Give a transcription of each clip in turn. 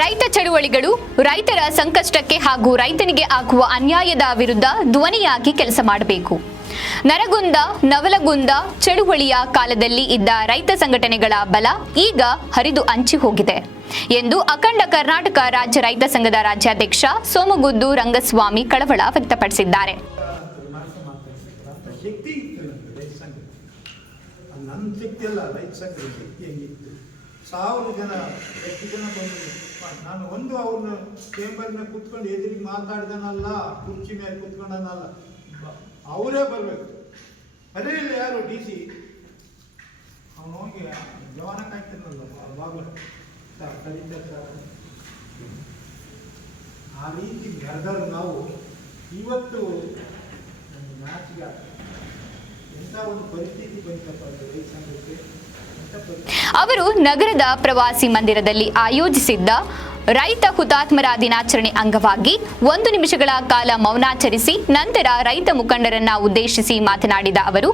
ರೈತ ಚಳುವಳಿಗಳು ರೈತರ ಸಂಕಷ್ಟಕ್ಕೆ ಹಾಗೂ ರೈತನಿಗೆ ಆಗುವ ಅನ್ಯಾಯದ ವಿರುದ್ಧ ಧ್ವನಿಯಾಗಿ ಕೆಲಸ ಮಾಡಬೇಕು. ನರಗುಂದ ನವಲಗುಂದ ಚಳುವಳಿಯ ಕಾಲದಲ್ಲಿ ಇದ್ದ ರೈತ ಸಂಘಟನೆಗಳ ಬಲ ಈಗ ಹರಿದು ಹಂಚಿ ಹೋಗಿದೆ ಎಂದು ಅಖಂಡ ಕರ್ನಾಟಕ ರಾಜ್ಯ ರೈತ ಸಂಘದ ರಾಜ್ಯಾಧ್ಯಕ್ಷ ಸೋಮಗುದ್ದು ರಂಗಸ್ವಾಮಿ ಕಳವಳ ವ್ಯಕ್ತಪಡಿಸಿದ್ದಾರೆ. ನಾನು ಒಂದು ಅವ್ರನ್ನ ಚೇಂಬರ್ನ ಕುತ್ಕೊಂಡು ಎದುರಿಗೆ ಮಾತಾಡಿದನಲ್ಲ, ಕುರ್ಚಿ ಮೇಲೆ ಕುತ್ಕೊಂಡನಲ್ಲ, ಅವರೇ ಬರಬೇಕು. ಅದೇ ಇಲ್ಲ ಯಾರು ಡಿ ಸಿ ಅವನು ಹೋಗಿ ಜವಾನ ಕಾಯ್ತಾನಲ್ಲ ಬಾಗಿಲು ಸರ್ ಕರೀತಾರೆ ಸರ್, ಆ ರೀತಿ ಬೆಳೆದರು ನಾವು ಇವತ್ತು ಮ್ಯಾಚ್ಗೆ ಎಂಥ ಒಂದು ಪರಿಸ್ಥಿತಿ ಬಂತಪ್ಪ ರೈತ ಸಂಘಕ್ಕೆ. ಅವರು ನಗರದ ಪ್ರವಾಸಿ ಮಂದಿರದಲ್ಲಿ ಆಯೋಜಿಸಿದ್ದ ರೈತ ಹುತಾತ್ಮರ ದಿನಾಚರಣೆ ಅಂಗವಾಗಿ 1 ನಿಮಿಷಗಳ ಕಾಲ ಮೌನಾಚರಿಸಿ ನಂತರ ರೈತ ಮುಖಂಡರನ್ನ ಉದ್ದೇಶಿಸಿ ಮಾತನಾಡಿದ ಅವರು,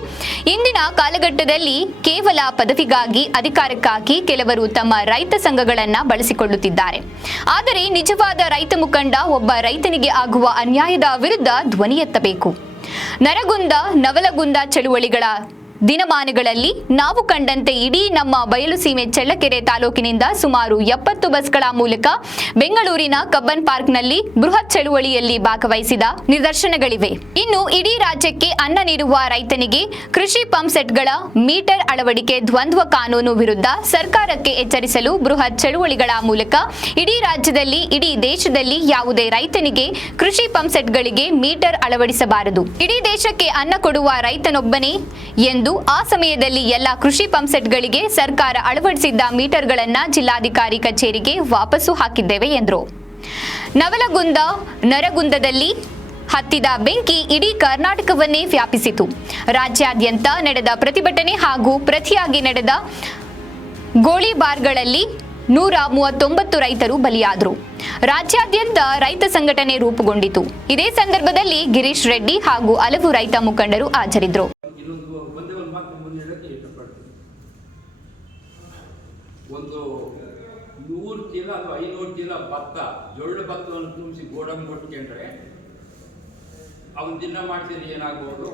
ಇಂದಿನ ಕಾಲಘಟ್ಟದಲ್ಲಿ ಕೇವಲ ಪದವಿಗಾಗಿ ಅಧಿಕಾರಕ್ಕಾಗಿ ಕೆಲವರು ತಮ್ಮ ರೈತ ಸಂಘಗಳನ್ನ ಬಳಸಿಕೊಳ್ಳುತ್ತಿದ್ದಾರೆ. ಆದರೆ ನಿಜವಾದ ರೈತ ಮುಖಂಡ ಒಬ್ಬ ರೈತನಿಗೆ ಆಗುವ ಅನ್ಯಾಯದ ವಿರುದ್ಧ ಧ್ವನಿ ಎತ್ತಬೇಕು. ನರಗುಂದ ನವಲಗುಂದ ಚಳುವಳಿಗಳ ದಿನಮಾನಗಳಲ್ಲಿ ನಾವು ಕಂಡಂತೆ ಇಡೀ ನಮ್ಮ ಬಯಲುಸೀಮೆ ಚಳ್ಳಕೆರೆ ತಾಲೂಕಿನಿಂದ ಸುಮಾರು 70 ಬಸ್ಗಳ ಮೂಲಕ ಬೆಂಗಳೂರಿನ ಕಬ್ಬನ್ ಪಾರ್ಕ್ನಲ್ಲಿ ಬೃಹತ್ ಚಳುವಳಿಯಲ್ಲಿ ಭಾಗವಹಿಸಿದ ನಿದರ್ಶನಗಳಿವೆ. ಇನ್ನು ಇಡೀ ರಾಜ್ಯಕ್ಕೆ ಅನ್ನ ನೀಡುವ ರೈತನಿಗೆ ಕೃಷಿ ಪಂಪ್ ಸೆಟ್ಗಳ ಮೀಟರ್ ಅಳವಡಿಕೆ ದ್ವಂದ್ವ ಕಾನೂನು ವಿರುದ್ಧ ಸರ್ಕಾರಕ್ಕೆ ಎಚ್ಚರಿಸಲು ಬೃಹತ್ ಚಳುವಳಿಗಳ ಮೂಲಕ ಇಡೀ ರಾಜ್ಯದಲ್ಲಿ ಇಡೀ ದೇಶದಲ್ಲಿ ಯಾವುದೇ ರೈತನಿಗೆ ಕೃಷಿ ಪಂಪ್ ಸೆಟ್ಗಳಿಗೆ ಮೀಟರ್ ಅಳವಡಿಸಬಾರದು. ಇಡೀ ದೇಶಕ್ಕೆ ಅನ್ನ ಕೊಡುವ ರೈತನೊಬ್ಬನೇ ಎಂದು ಆ ಸಮಯದಲ್ಲಿ ಎಲ್ಲ ಕೃಷಿ ಪಂಪ್ ಸೆಟ್ಗಳಿಗೆ ಸರ್ಕಾರ ಅಳವಡಿಸಿದ್ದ ಮೀಟರ್ಗಳನ್ನ ಜಿಲ್ಲಾಧಿಕಾರಿ ಕಚೇರಿಗೆ ವಾಪಸ್ಸು ಹಾಕಿದ್ದೇವೆ ಎಂದರು. ನವಲಗುಂದ ನರಗುಂದದಲ್ಲಿ ಹತ್ತಿದ ಬೆಂಕಿ ಇಡೀ ಕರ್ನಾಟಕವನ್ನೇ ವ್ಯಾಪಿಸಿತು. ರಾಜ್ಯಾದ್ಯಂತ ನಡೆದ ಪ್ರತಿಭಟನೆ ಹಾಗೂ ಪ್ರತಿಯಾಗಿ ನಡೆದ ಗೋಳಿಬಾರ್ಗಳಲ್ಲಿ 139 ರೈತರು ಬಲಿಯಾದರು. ರಾಜ್ಯಾದ್ಯಂತ ರೈತ ಸಂಘಟನೆ ರೂಪುಗೊಂಡಿತು. ಇದೇ ಸಂದರ್ಭದಲ್ಲಿ ಗಿರೀಶ್ ರೆಡ್ಡಿ ಹಾಗೂ ಹಲವು ರೈತ ಮುಖಂಡರು ಹಾಜರಿದ್ದರು. ಒಂದು 100 ಚೀಲ ಅಥವಾ 500 ಚೀಲ ಭತ್ತ, ಜೊಳ್ಳು ಭತ್ತವನ್ನು ತುಂಬಿಸಿ ಗೋಡಂಬಿ ಕೊಟ್ಕೊಂಡ್ರೆ ಅವನು ದಿನ ಮಾಡಿಸಿದ್ರೆ ಏನಾಗ್ಬೋದು?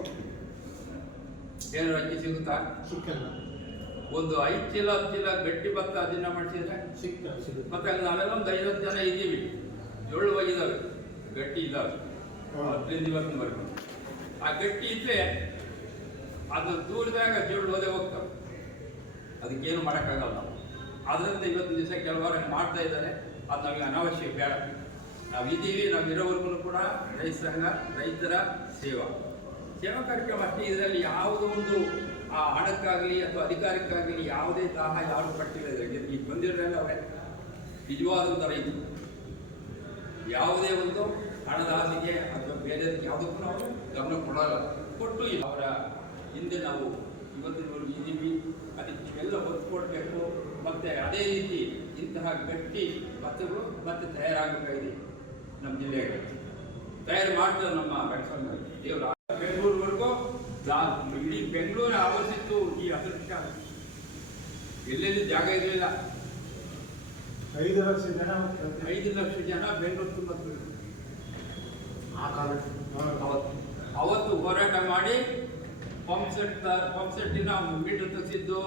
ಏನು ಅಕ್ಕಿ ಸಿಗುತ್ತಾ? ಸಿಕ್ಕಲ್ಲ. ಒಂದು 5 ಚೀಲ 10 ಚೀಲ ಗಟ್ಟಿ ಭತ್ತ ದಿನ ಮಾಡಿಸಿದ್ರೆ ಮತ್ತೆ ನಾವೆಲ್ಲ ಒಂದು 50 ಜನ ಇದ್ದೀವಿ, ಜೊಳ್ಳು ಹೋಗಿದ್ದಾವೆ, ಗಟ್ಟಿ ಇದ್ದಾವೆ, 15-20 ಆ ಗಟ್ಟಿ ಇದ್ರೆ ಅದು ದೂರದಾಗ ಜೊಳ್ಳು ಹೋದೇ ಹೋಗ್ತವೆ, ಅದಕ್ಕೇನು ಮಾಡೋಕ್ಕಾಗಲ್ಲ ನಾವು. ಅದರಿಂದ ಇವತ್ತು ದಿವಸ ಕೆಲವರು ಮಾಡ್ತಾ ಇದ್ದಾರೆ, ಅದು ನಮಗೆ ಅನಾವಶ್ಯಕ ಬೇಡ. ನಾವು ಇದ್ದೀವಿ, ನಾವು ಇರೋವರೆಗೂ ಕೂಡ ರೈತ ಸಂಘ ರೈತರ ಸೇವಾ ಕಾರ್ಯಕ್ರಮ ಅಷ್ಟೇ. ಇದರಲ್ಲಿ ಯಾವುದೋ ಒಂದು ಆ ಹಣಕ್ಕಾಗಲಿ ಅಥವಾ ಅಧಿಕಾರಕ್ಕಾಗಲಿ ಯಾವುದೇ ದಾಹ ಯಾರು ಪಟ್ಟಿಲ್ಲ. ಈಗ ಬಂದಿರೋಲ್ಲ ಅವರೇ ನಿಜವಾದಂಥ ರೈತರು. ಯಾವುದೇ ಒಂದು ಹಣದ ಆಸೆಗೆ ಅಥವಾ ಬೇರೆ ಯಾವುದಕ್ಕೂ ನಾವು ಗಮನ ಕೊಡಲ್ಲ, ಕೊಟ್ಟು ಅವರ ಹಿಂದೆ ನಾವು ಇವತ್ತಿನವರೆಗೂ ಇದ್ದೀವಿ. ಅದಕ್ಕೆ ಎಲ್ಲ ಒತ್ತು ಕೊಡಬೇಕು. ಮತ್ತು ಅದೇ ರೀತಿ ಇಂತಹ ಗಟ್ಟಿ ಭತ್ತಗಳು ಮತ್ತೆ ತಯಾರಾಗಬೇಕಾಗಿದೆ. ನಮ್ಮ ಜಿಲ್ಲೆಗೆ ತಯಾರು ಮಾಡ್ತಾರೆ ನಮ್ಮ ಬೆಳಸಂಗ ದೇವರ ಬೆಂಗಳೂರುವರೆಗೂ ಇಡೀ ಬೆಂಗಳೂರು ಆವರಿಸಿತ್ತು ಈ ಅದೃಷ್ಟ. ಎಲ್ಲೆಲ್ಲಿ ಜಾಗ ಇರಲಿಲ್ಲ. 5 ಲಕ್ಷ ಜನ ಬೆಂಗಳೂರು ತುಂಬ ಅವತ್ತು ಹೋರಾಟ ಮಾಡಿ ಪಂಪ್ ಸೆಟ್ಟಿನ ಮೀಟರ್ ತೆಗೆಸಿದ್ದು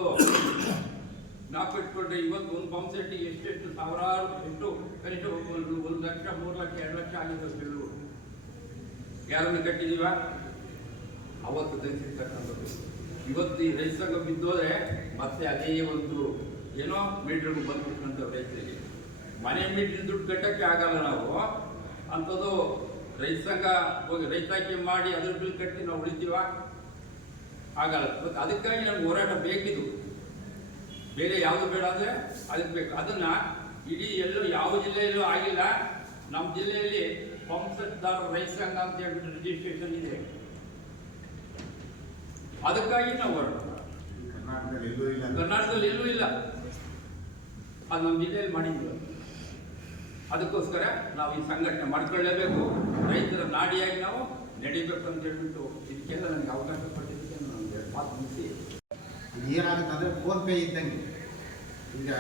ನಾವು ಇಟ್ಕೊಂಡ್ರೆ ಇವತ್ತು ಒಂದು ಪಂಪ್ ಸೆಟ್ಟಿಗೆ ಎಷ್ಟೆಷ್ಟು ಸಾವಿರಾರು ಕನಿಷ್ಠ 1 ಲಕ್ಷ 3 ಲಕ್ಷ 2 ಲಕ್ಷ ಆಗಿದ್ದು ಬೆಂಗಳೂರು. ಯಾರನ್ನು ಕಟ್ಟಿದೀವ? ಅವತ್ತು ತೆಗೆಸಿರ್ತಕ್ಕಂಥದ್ದು. ಇವತ್ತು ಈ ರೈತ ಸಂಘ ಬಿದ್ದೋದ್ರೆ ಮತ್ತೆ ಅದೇ ಒಂದು ಏನೋ ಮೀಟರ್ಗೂ ಬಂದ್ಬಿಟ್ಟಂಥ ರೈತರಿಗೆ ಮನೆ ಮೀಟರ್ ದುಡ್ಡು ಕಟ್ಟಕ್ಕೆ ಆಗಲ್ಲ. ನಾವು ಅಂಥದ್ದು ರೈತ ಸಂಘ ಹೋಗಿ ರೈತಾಕಿ ಮಾಡಿ ಅದ್ರ ಬಿಲ್ ಕಟ್ಟಿ ನಾವು ಉಳಿತೀವ? ಆಗಲ್ಲ. ಅದಕ್ಕಾಗಿ ನಮ್ಗೆ ಹೋರಾಟ ಬೇಕಿದು. ಬೇರೆ ಯಾವುದು ಬೇಡ ಅಂದರೆ ಅದಕ್ಕೆ ಬೇಕು. ಅದನ್ನು ಇಡೀ ಎಲ್ಲೂ ಯಾವ ಜಿಲ್ಲೆಯಲ್ಲೂ ಆಗಿಲ್ಲ. ನಮ್ಮ ಜಿಲ್ಲೆಯಲ್ಲಿ ಪಂಪ್ ಸೆಟ್ದಾರರ ರೈತ ಸಂಘ ಅಂತ ಹೇಳ್ಬಿಟ್ಟು ರಿಜಿಸ್ಟ್ರೇಷನ್ ಇದೆ. ಅದಕ್ಕಾಗಿ ನಾವು ಹೋರಾಟ. ಕರ್ನಾಟಕದಲ್ಲಿ ಎಲ್ಲೂ ಇಲ್ಲ. ಅದು ನಮ್ಮ ಜಿಲ್ಲೆಯಲ್ಲಿ ಮಾಡಿದ್ವಿ. ಅದಕ್ಕೋಸ್ಕರ ನಾವು ಈ ಸಂಘಟನೆ ಮಾಡ್ಕೊಳ್ಳೇಬೇಕು. ರೈತರ ನಾಡಿಯಾಗಿ ನಾವು ನಡಿಬೇಕು ಅಂತ ಹೇಳ್ಬಿಟ್ಟು ಇದಕ್ಕೆಲ್ಲ ನನಗೆ ಅವಕಾಶ ಕೊಟ್ಟಿದ್ದಕ್ಕೆ ನನಗೆ ಮಾತು ಮುಗಿಸಿ. ಏನಾಗುತ್ತೆ ಅಂದರೆ ಫೋನ್ ಪೇ ಇದ್ದಂಗೆ ಈಗ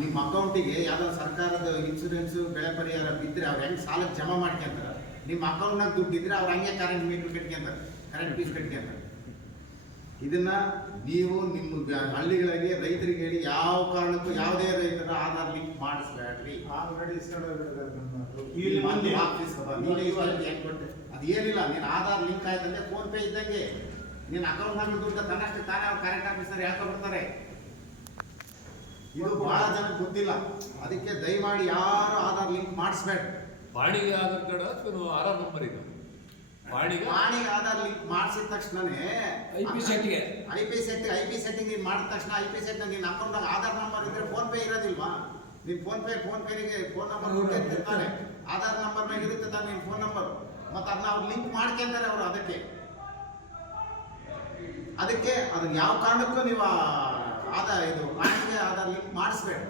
ನಿಮ್ಮ ಅಕೌಂಟಿಗೆ ಯಾವ್ದಾದ್ರು ಸರ್ಕಾರದ ಇನ್ಶೂರೆನ್ಸು ಬೆಳೆ ಪರಿಹಾರ ಬಿದ್ದರೆ ಅವ್ರು ಹೆಂಗೆ ಸಾಲಕ್ಕೆ ಜಮಾ ಮಾಡ್ಕೊಂತಾರೆ, ನಿಮ್ಮ ಅಕೌಂಟ್ನಾಗ ದುಡ್ಡಿದ್ರೆ ಅವ್ರು ಹಂಗೆ ಕರೆಂಟ್ ಮೀಟ್ರ್ ಕಟ್ಕೊಂತಾರೆ, ಕರೆಂಟ್ ಫೀಸ್ ಕಟ್ಕೊಂತಾರೆ. ಇದನ್ನ ನೀವು ನಿಮ್ಮ ಹಳ್ಳಿಗಳಿಗೆ ರೈತರಿಗೆ ಹೇಳಿ ಯಾವ ಕಾರಣಕ್ಕೂ ಯಾವುದೇ ರೈತರ ಆಧಾರ್ ಲಿಂಕ್ ಮಾಡಿಸ್ಬೇಡ್ರಿ. ಆಲ್ರೆಡಿ ಅದು ಏನಿಲ್ಲ, ನೀನು ಆಧಾರ್ ಲಿಂಕ್ ಆಯ್ತಂದ್ರೆ ಫೋನ್ ಪೇ ಇದ್ದಂಗೆ ನಿನ್ನ ಅಕೌಂಟ್ನಾಗ ದುಡ್ಡು ತನ್ನಷ್ಟು ತಾನೇ ಅವ್ರು ಕರೆಂಟ್ ಆಫೀಸರ್ ಹೇಳ್ಕೊಬಿಡ್ತಾರೆ. ಇದು ಬಹಳ ಜನಕ್ಕೆ ಗೊತ್ತಿಲ್ಲ. ಅದಕ್ಕೆ ದಯಮಾಡಿ ಯಾರು ಆಧಾರ್ ಲಿಂಕ್ ಮಾಡಿಸ್ಬೇಡ. ಬಾಡಿಗೆ ಆಧಾರ್ ಕಾರ್ಡ್ ಅಥವಾ ಆಧಾರ್ ನಂಬರ್ ಇದು ಬಾಡಿಗೆ ಆಧಾರ್ ಲಿಂಕ್ ಮಾಡಿಸಿದ ತಕ್ಷಣನೇ IP ಸೆಟ್ಟಿಗೆ ಐ ಪಿ ಸೆಟ್ಟಿಂಗ್ ನೀನು ಮಾಡಿದ ತಕ್ಷಣ ಐ ಪಿ ಸೆಟ್ ನಿನ್ನ ಅಕೌಂಟ್ನಾಗ ಆಧಾರ್ ನಂಬರ್ ಇದ್ರೆ ಫೋನ್ ಪೇ ಇರೋದಿಲ್ವಾ? ನೀನು ಫೋನ್ ಪೇಗೆ ಫೋನ್ ನಂಬರ್ ಕೊಟ್ಟಿರ್ತಾನೆ, ಆಧಾರ್ ನಂಬರ್ನಾಗ ಇರುತ್ತೆ ತಾನೆ ನಿನ್ನ ಫೋನ್ ನಂಬರ್. ಮತ್ತು ಅದನ್ನ ಅವ್ರು ಲಿಂಕ್ ಮಾಡ್ಕೊಂತಾರೆ ಅವರು. ಅದಕ್ಕೆ ಅದನ್ನ ಯಾವ ಕಾರಣಕ್ಕೂ ನೀವು ಇದು ಬಾಡಿಗೆ ಆಧಾರ್ ಲಿಂಕ್ ಮಾಡಿಸ್ಬೇಡ.